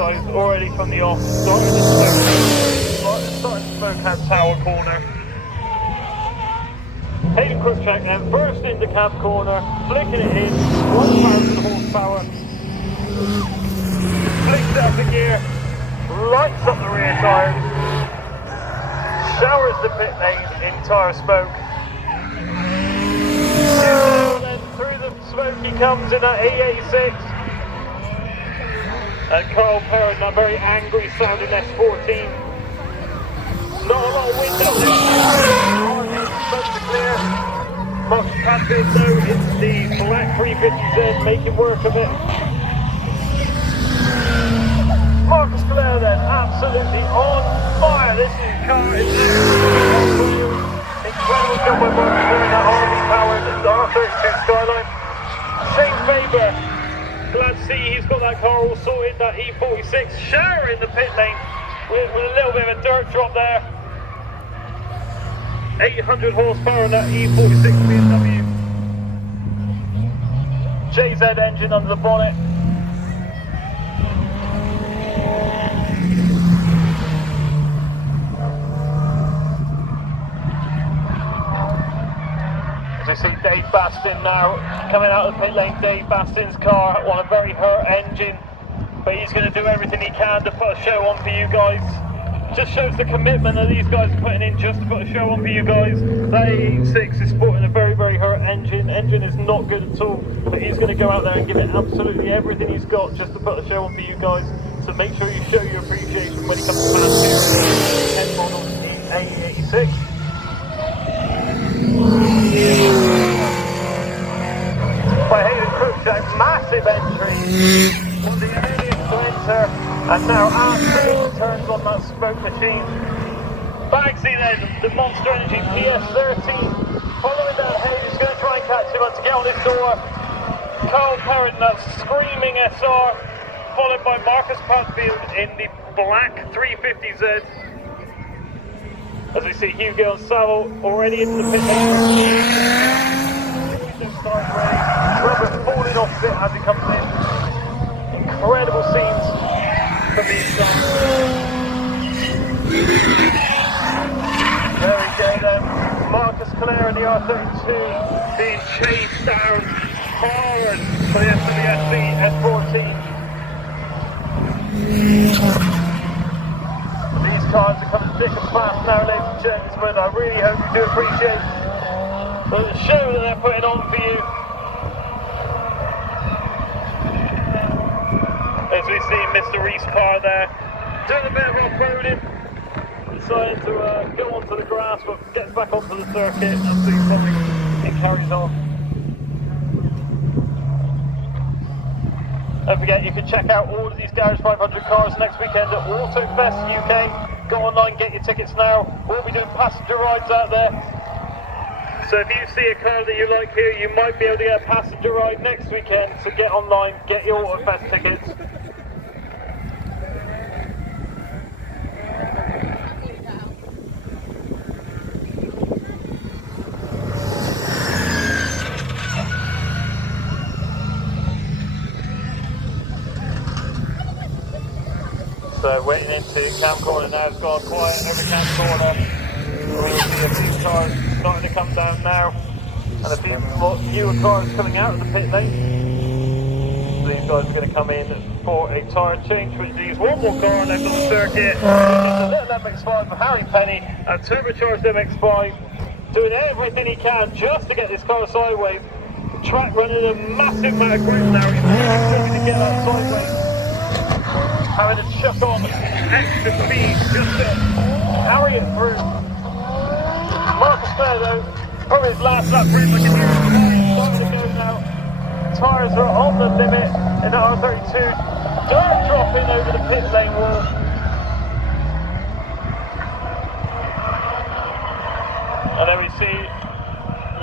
guys already from the off, starting to smoke out tower corner. Hayden Cruikshank then first into cab corner, flicking it in, 1,000 horsepower. Flicks out the gear, lights up the rear tyres, showers the pit lane in tyre smoke. Then through the smoke he comes in at E86. And Carl Perrin, that very angry sounding S14. Not a lot of wind out there. Smoke to clear. Marcus Padfield though, it's the black 350Z making work of it. Marcus Clare then, absolutely on fire. This new car is incredible job by Marcus Clare in that RV powered R32 Skyline. Shane Faber, glad to see he's got that car all sorted, that E46. Shower in the pit lane with a little bit of a dirt drop there. 800 horsepower in that E46 BMW. JZ engine under the bonnet. As you see Dave Bastin now coming out of the pit lane. Dave Bastin's car on a very hurt engine, but he's going to do everything he can to put a show on for you guys. Just shows the commitment that these guys are putting in just to put a show on for you guys. That E86 is sporting a very, very hurt engine. Engine is not good at all, but he's going to go out there and give it absolutely everything he's got just to put a show on for you guys. So make sure you show your appreciation when he comes to Class 2 10 model A86. By Hayden Cruikshank, massive entry. One of the earliest to enter, and now absolutely turns on that smoke machine. Bagsy then, the Monster Energy PS13, following down Hayden's going to try and catch him up to get on his door. Carl Perrin, that screaming SR, followed by Marcus Padfield in the black 350Z. As we see Hugo and Saville already into the pit lane. Rubber falling off it as he comes in. Incredible scenes from the inside. There we go then. Marcus Clare in the R32 being chased down hard for the SWSC S14. These cars are coming thick and fast now, ladies and gentlemen. I really hope you do appreciate the show that they're putting on for you. As we see Mr. Reese car there, doing a bit of off-roading, decided to go onto the grass, but gets back onto the circuit, absolutely fine, it carries on. Don't forget, you can check out all of these Garage 500 cars next weekend at Autofest UK. Go online, get your tickets now. We'll be doing passenger rides out there. So if you see a car that you like here, you might be able to get a passenger ride next weekend. So get online, get your Autofest tickets. So waiting into cam corner now, it's gone quiet over cam corner. We'll see a few cars starting to come down now, and a few more newer cars coming out of the pit lane. So these guys are going to come in for a tyre change, which leaves one more car left on the circuit. A little MX-5 for Harry Penny, a turbocharged MX-5, doing everything he can just to get this car sideways. Track running a massive amount of grip now, he's really struggling to get that sideways. Having to chuck on extra speed just to carry it through. Marcus Clare though, probably his last lap route, like a new starting to go now. Tyres are on the limit in the R32. Dirt dropping over the pit lane wall. And then we see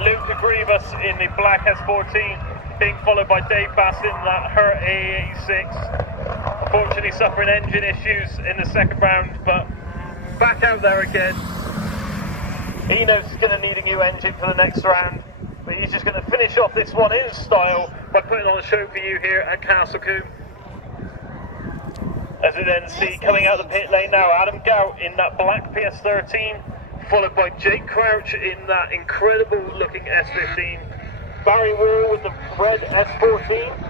Luca Grievous in the black S14 being followed by Dave Bassin in that hurt A86. Unfortunately suffering engine issues in the second round, but back out there again. He knows he's going to need a new engine for the next round, but he's just going to finish off this one in style by putting on a show for you here at Castle Combe. as we then see coming out of the pit lane now, Adam Gout in that black PS13, followed by Jake Crouch in that incredible looking S15. Barry Wall with the red S14.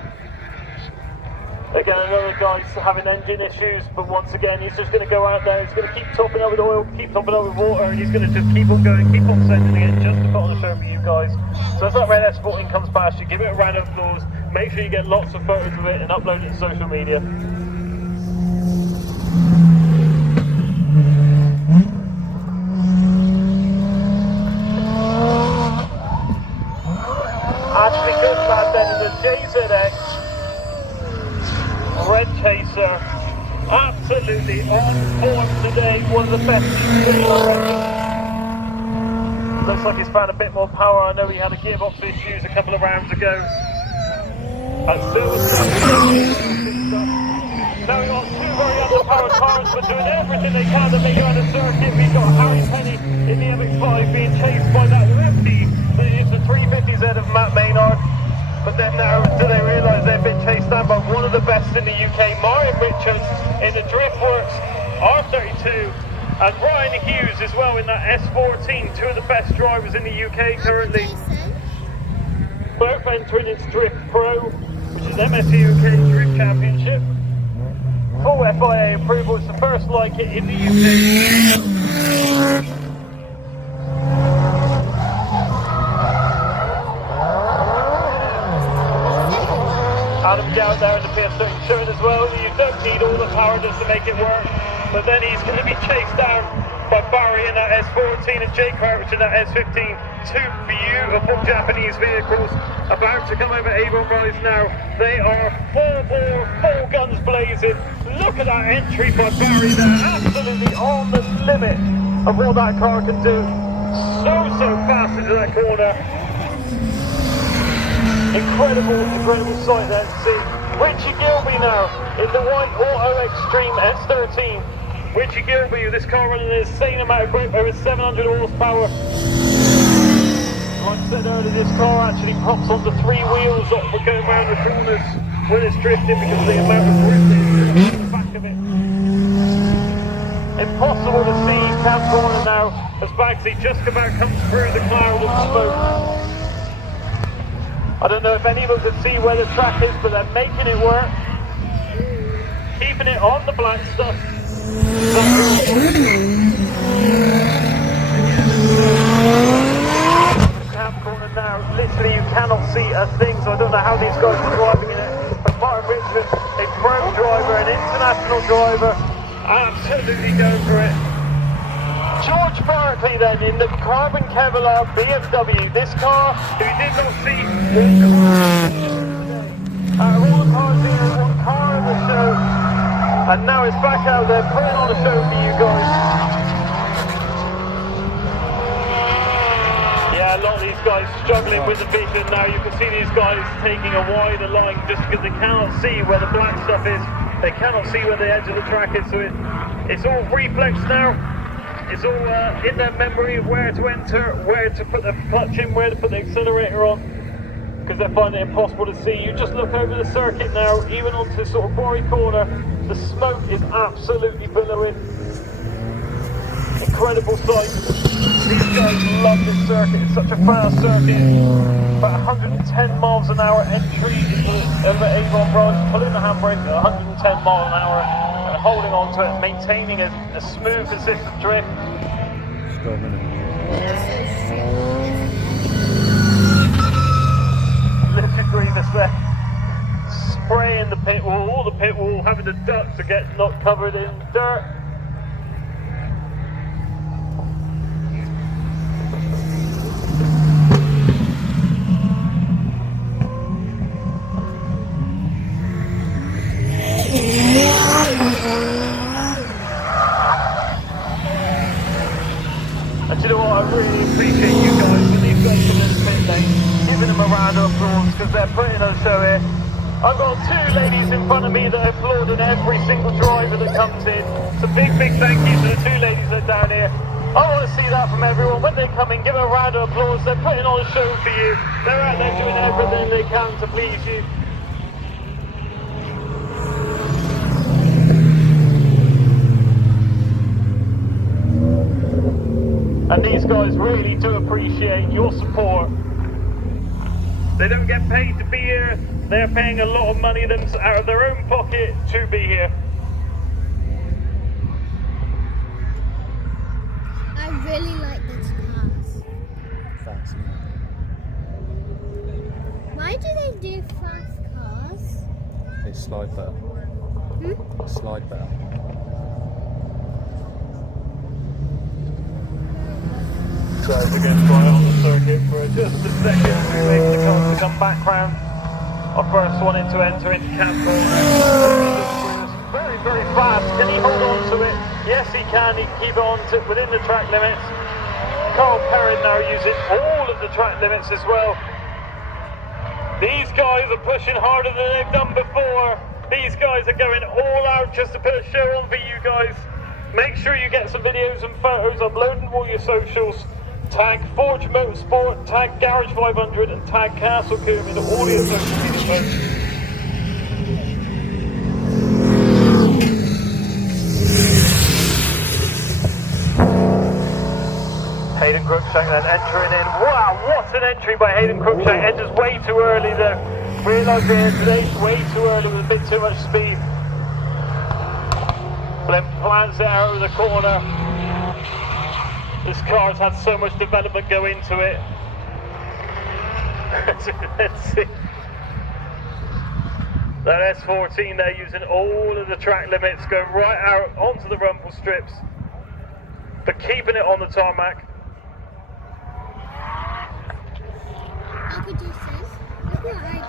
Again, another guy's having engine issues, but once again, he's just going to go out there, he's going to keep topping up with oil, keep topping up with water, and he's going to just keep on going, keep on sending it just to put on a show for you guys. So as that red S14 comes past you, give it a round of applause, make sure you get lots of photos of it and upload it to social media. Ashley Goodlad then in the JZX. Red Chaser, absolutely on form today, one of the best he's seen already. Looks like he's found a bit more power. I know he had a gearbox issues a couple of rounds ago. And still now we've got two very underpowered cars, but doing everything they can to make it on the circuit. We've got Harry Penny in the MX-5 being chased by that whippy that is the 350Z of Matt Maynard. But then now, do they realise they've been chased down by one of the best in the UK, Martin Richards in the Driftworks R32, and Ryan Hughes as well in that S14, two of the best drivers in the UK currently. Both entering its Drift Pro, which is MSC UK Drift Championship. Full FIA approval, it's the first like it in the UK. Adam Gout there in the PS13 showing as well, you don't need all the power just to make it work, but then he's going to be chased down by Barry in that S14 and Jake Crouch in that S15. Two beautiful Japanese vehicles about to come over Avon Rise now. They are full bore, full guns blazing. Look at that entry by Barry there, absolutely on the limit of what that car can do. So fast into that corner. Incredible sight there to see. Richie Gilby now in the white Auto Extreme S13. Richie Gilby with this car running an insane amount of grip, over 700 horsepower. Like I said earlier, this car actually props onto three wheels that were going around the corners when it's drifting because of the amount of grip that's in the back of it. Impossible to see Cam Corner now as Bagsy just about comes through the cloud of smoke. I don't know if any of them can see where the track is, but they're making it work. Keeping it on the black stuff. Cam corner now, literally you cannot see a thing, so I don't know how these guys are driving in it. But Martin Richards, a pro driver, an international driver, absolutely going for it. George Barkley then in the carbon Kevlar BMW. This car, who did not see all the cars here, one car in the show, and now it's back out there putting on a show for you guys. Yeah, a lot of these guys struggling with the vision now. You can see these guys taking a wider line just because they cannot see where the black stuff is. They cannot see where the edge of the track is, so it's all reflex now. It's all in their memory of where to enter, where to put the clutch in, where to put the accelerator on, because they're finding it impossible to see. You just look over the circuit now, even onto sort of Quarry Corner, the smoke is absolutely billowing. Incredible sight. These guys love this circuit, it's such a fast circuit. About 110 miles an hour entry over Avon Rise, pulling the handbrake at 110 miles an hour. Holding on to it, maintaining a smooth, consistent drift. Liquid Grievous there, spraying the pit wall, all the pit wall, having to duck to get not covered in dirt. And you know what, I really appreciate you guys, when these guys come in the pit lane, giving them a round of applause because they're putting on a show here. I've got two ladies in front of me that applaud in every single driver that comes in. So big thank you to the two ladies that are down here. I want to see that from everyone. When they come in, give them a round of applause. They're putting on a show for you. They're out there doing everything they can to please you. And these guys really do appreciate your support. They don't get paid to be here. They're paying a lot of money out of their own pocket to be here. I really like this cars. Fast. Why do they do fast cars? They slide better. Slide better. Guys are going to try on the circuit for just a second. We wait for the cars to come back round. Our first one to enter into campo. Very, very fast. Can he hold on to it? Yes, he can. He can keep on to within the track limits. Carl Perrin now using all of the track limits as well. These guys are pushing harder than they've done before. These guys are going all out just to put a show on for you guys. Make sure you get some videos and photos, upload them all your socials. Tag Forge Motorsport, tag Garage 500 and tag Castle Combe in all your social media posts. Hayden Cruikshank then entering in. Wow, what an entry by Hayden Cruikshank. Enters way too early though. Realised it today way too early with a bit too much speed. But then plans it out of the corner. This car's had so much development go into it. Let's see. That S14 there using all of the track limits, go right out onto the rumble strips, but keeping it on the tarmac. Look what I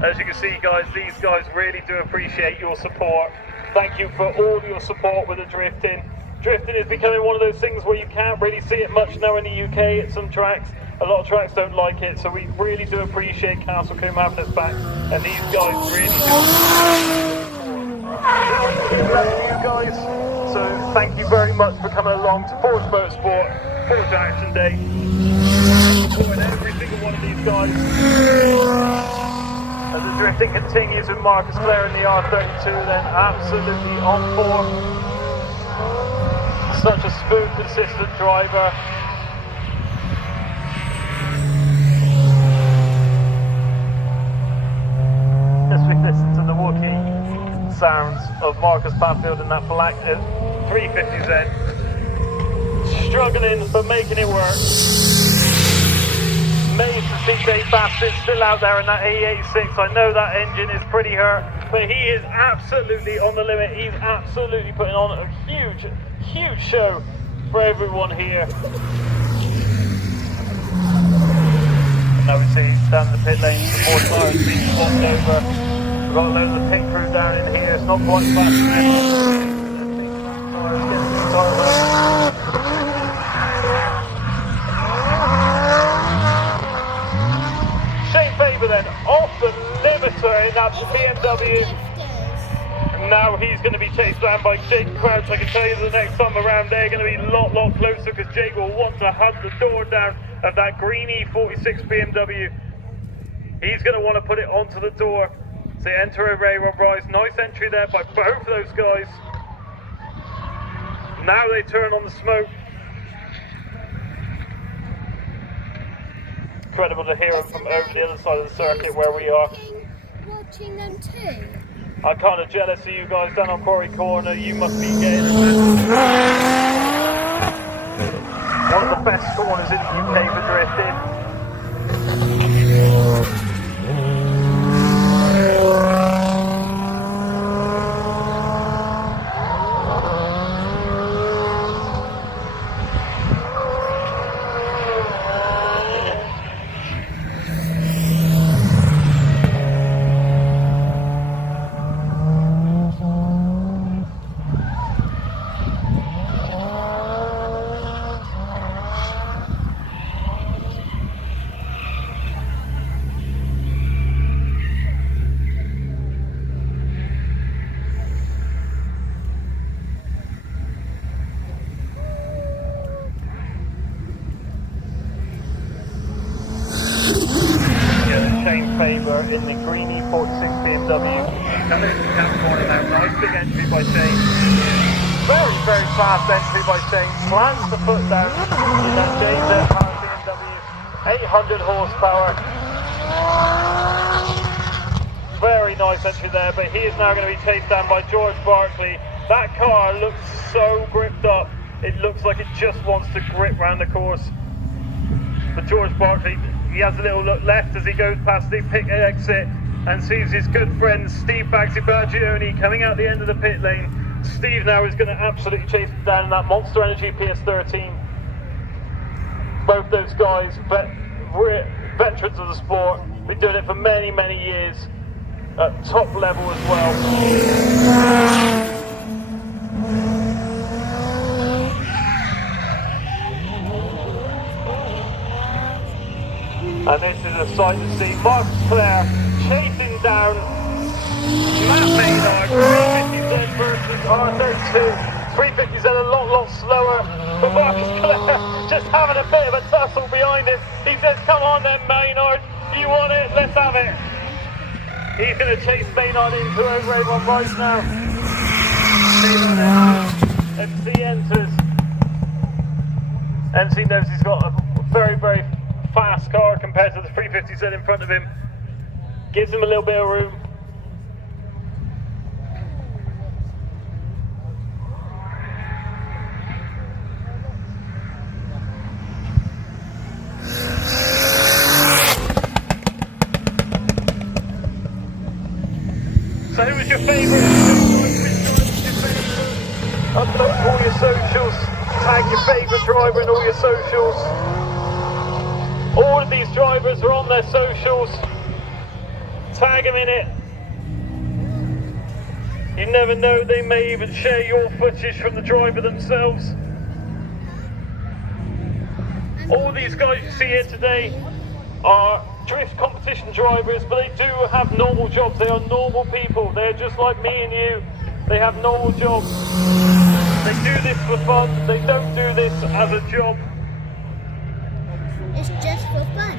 do. As you can see guys, these guys really do appreciate your support. Thank you for all your support with the drifting. Drifting is becoming one of those things where you can't really see it much now in the UK at some tracks. A lot of tracks don't like it, so we really do appreciate Castle Combe having us back. And these guys really do. You guys. So thank you very much for coming along to Forge Motorsport, Forge Action Day. Supporting every single one of these guys. As the drifting continues with Marcus Clare in the R32, then absolutely on form. Such a smooth, consistent driver. As we listen to the Wookiee sounds of Marcus Padfield in that black 350Z. Struggling, but making it work. Amazed to see Dave Bassett still out there in that E86. I know that engine is pretty hurt, but he is absolutely on the limit. He's absolutely putting on a huge, huge show for everyone here. And now we see down the pit lane, the more tyres being swapped over. We've got a load of the pit crew down in here. It's not quite fast enough. Then off the limiter in that BMW. And now he's going to be chased down by Jake Crouch. I can tell you the next time around they're going to be a lot closer because Jake will want to hug the door down of that green E46 BMW. He's going to want to put it onto the door. So enter a Ray Rob Rise. Nice entry there by both of those guys. Now they turn on the smoke. Incredible to hear them from over the other side of the circuit where we are. Watching them too. I'm kind of jealous of you guys down on Quarry Corner. You must be getting one of the best corners in the UK for drifting. Favour in the green E46 BMW. Coming into the camp corner now, nice big entry by Shane. Very, very fast entry by Shane. Plans to put down in that JZ powered BMW. 800 horsepower. Very nice entry there, but he is now going to be chased down by George Barkley. That car looks so gripped up. It looks like it just wants to grip round the course. But George Barkley, he has a little look left as he goes past the pit exit and sees his good friend Steve Baglioni coming out the end of the pit lane. Steve now is going to absolutely chase him down in that Monster Energy PS13. Both those guys, veterans of the sport, been doing it for many, many years at top level as well. And this is a sight to see. Mark Clare chasing down Matt Maynard. 350Z versus R32. 350Z a lot slower. But Marcus Clare just having a bit of a tussle behind him. He says, come on then Maynard, you want it? Let's have it. He's going to chase Maynard into over everyone right now. MC enters. MC knows he's got a very, very fast car compared to the 350Z in front of him. Gives him a little bit of room. So who was your favourite? Upload all your socials. Tag your favourite driver in all your socials. All of these drivers are on their socials. Tag them in it. You never know, they may even share your footage from the driver themselves. All these guys you see here today are drift competition drivers, but they do have normal jobs. They are normal people. They're just like me and you. They have normal jobs. They do this for fun. They don't do this as a job. It's just for fun.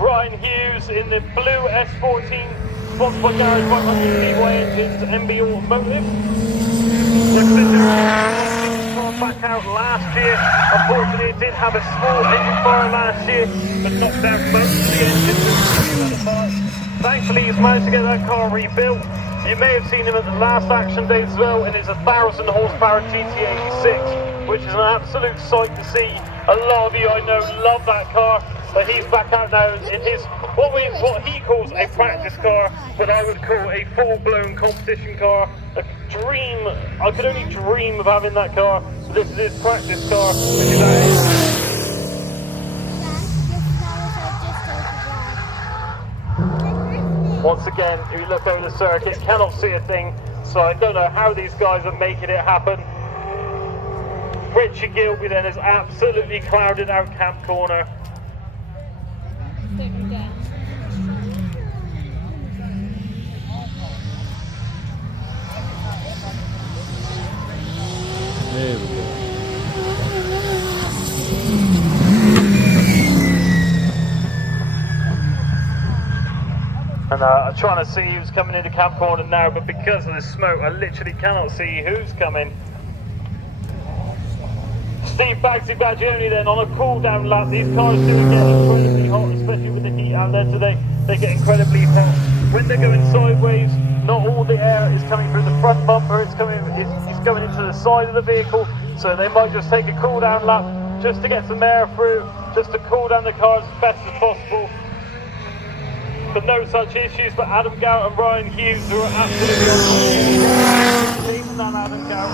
Ryan Hughes in the blue S14, sponsored by Garage 500 Speedway Engines, MB Automotive. Back out last year. Unfortunately, it did have a small engine fire last year, but knocked out most of the engines. Thankfully, he's managed to get that car rebuilt. You may have seen him at the last action day as well in his 1,000 horsepower GT86, which is an absolute sight to see. A lot of you I know love that car, but he's back out now in his what he calls a practice car, but I would call a full-blown competition car. A dream. I could only dream of having that car. But this is his practice car, which is that. Once again, if you look over the circuit, cannot see a thing, so I don't know how these guys are making it happen. Richard Gilby then has absolutely clouded out Camp Corner. There we go. And I'm trying to see who's coming into Camp Corner now, but because of the smoke, I literally cannot see who's coming. Steve Baglioni then on a cool down lap. These cars do get incredibly hot, especially with the heat out there today. They get incredibly hot. When they're going sideways, not all the air is coming through the front bumper, it's going into the side of the vehicle, so they might just take a cool down lap just to get some air through, just to cool down the cars as best as possible. But no such issues for Adam Gout and Ryan Hughes, who are absolutely on chasing on Adam Gout.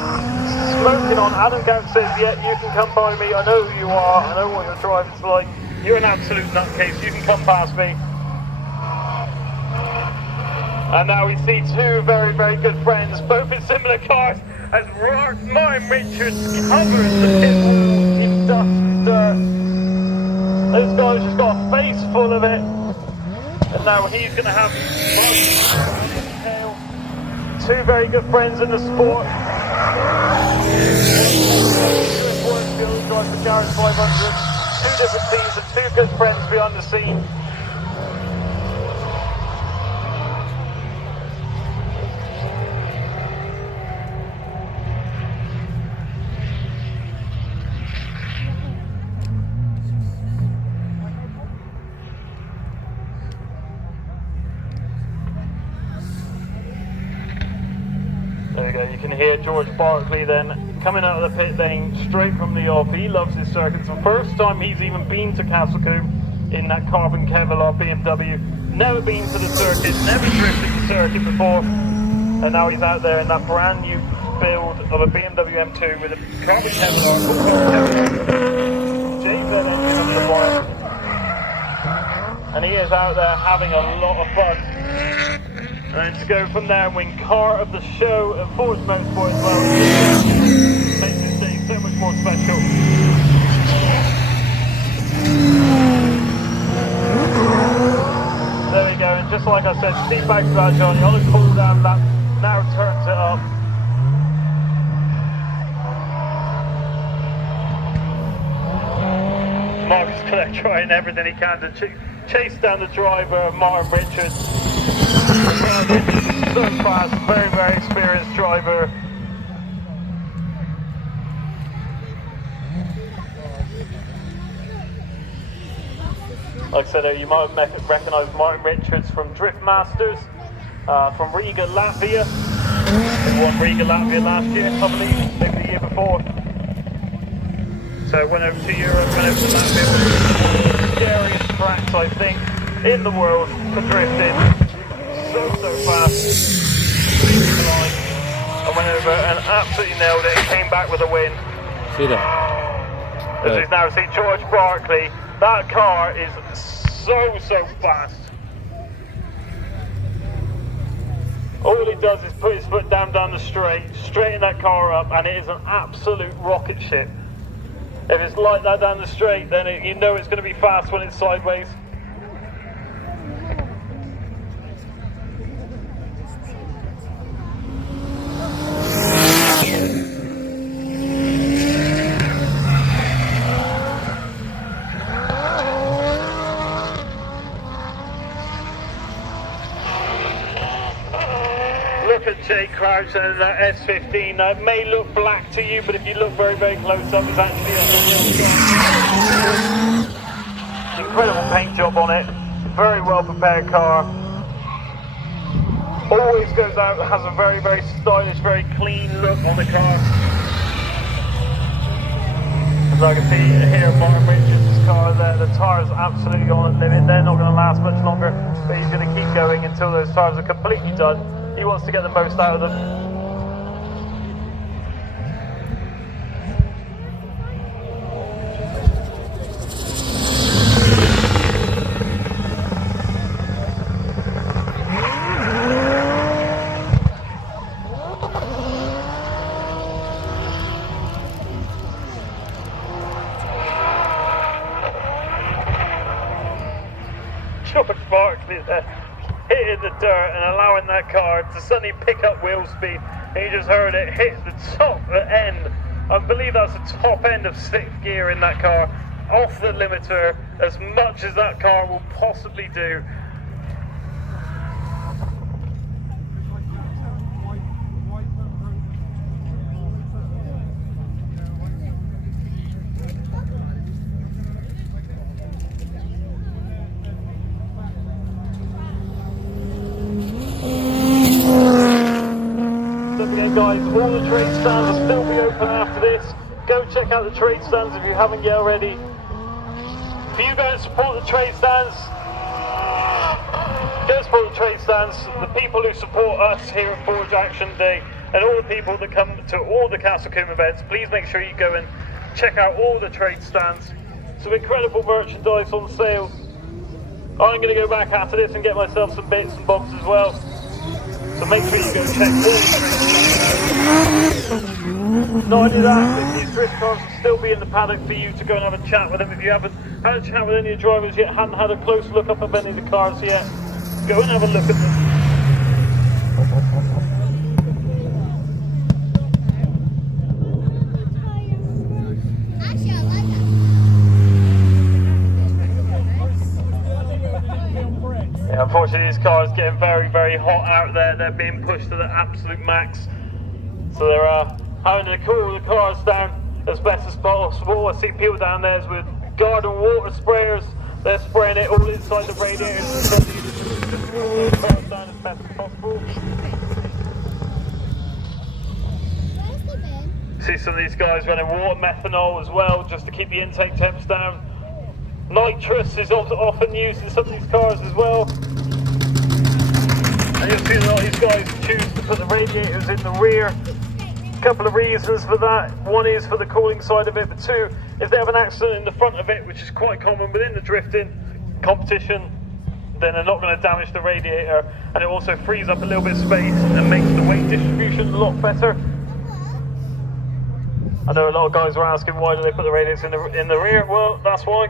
Smoking on. Adam Gout says, yeah, you can come by me, I know who you are, I know what your driving's like, you're an absolute nutcase, you can come past me. And now we see two very, very good friends, both in similar cars, as Martin Richards covers the pit wall in dust and dirt. Those guys just got a face full of it. And now he's going to have two very good friends in the sport. Drive for Garage 500. Two different teams and two good friends behind the scene. go, you can hear George Barkley then coming out of the pit lane straight from the off. He loves his circuits. The first time he's even been to Castlecombe in that carbon Kevlar BMW. Never been to the circuit, never drifted the circuit before. And now he's out there in that brand new build of a BMW M2 with a carbon Kevlar, full carbon Kevlar, JZ engine under the bonnet. And he is out there having a lot of fun. And to go from there and win car of the show at Forge Motorsport as well, makes this day so much more special. There we go, and just like I said, Steve back to that Johnny on a cool down lap, now turns it up. Mark is going to try and everything he can to chase down the driver, Martin Richards. So fast, very, very experienced driver. Like I said, you might have recognised Martin Richards from Drift Masters, from Riga, Latvia. He won Riga, Latvia last year, I believe, maybe the year before. So went over to Europe, went over to Latvia. One of the scariest tracks, I think, in the world for drifting. So fast. I went over and absolutely nailed it. Came back with a win. See that? As we now see George Barkley. That car is so fast. All he does is put his foot down the straight, straighten that car up, and it is an absolute rocket ship. If it's like that down the straight, then you know it's going to be fast when it's sideways. Look at Jay Crouch and that S15. Now, it may look black to you, but if you look very, very close up, it's actually an incredible paint job on it. Very well prepared car. Always goes out, has a very, very stylish, very clean look on the car. As I can see here, Martin Richards' car there, the tyres are absolutely on the limit. They're not going to last much longer, but he's going to keep going until those tyres are completely done. He wants to get the most out of them. George Barkley there, hitting the dirt and allowing that car to suddenly pick up wheel speed, and you just heard it hit the top end. I believe that's the top end of 6th gear in that car, off the limiter, as much as that car will possibly do. Guys, all the trade stands will still be open after this. Go check out the trade stands if you haven't yet already. If you go and support the trade stands, go support the trade stands, the people who support us here at Forge Action Day, and all the people that come to all the Castlecombe events, please make sure you go and check out all the trade stands. Some incredible merchandise on sale. I'm going to go back after this and get myself some bits and bobs as well. So make sure you go check all the Not only that, these drift cars will still be in the paddock for you to go and have a chat with them. If you haven't had a chat with any of the drivers yet, hadn't had a close look up of any of the cars yet, go and have a look at them. Yeah, unfortunately this car is getting very, very hot out there. They're being pushed to the absolute max. So they're having to cool the cars down as best as possible. I see people down there with garden water sprayers. They're spraying it all inside the radiators to cool the cars down as best as possible. See some of these guys running water methanol as well, just to keep the intake temps down. Nitrous is often used in some of these cars as well. And you'll see a lot of these guys choose to put the radiators in the rear. A couple of reasons for that. One is for the cooling side of it, but two, if they have an accident in the front of it, which is quite common within the drifting competition, then they're not going to damage the radiator, and it also frees up a little bit of space and makes the weight distribution a lot better. I know a lot of guys were asking why do they put the radiators in the rear. Well, that's why.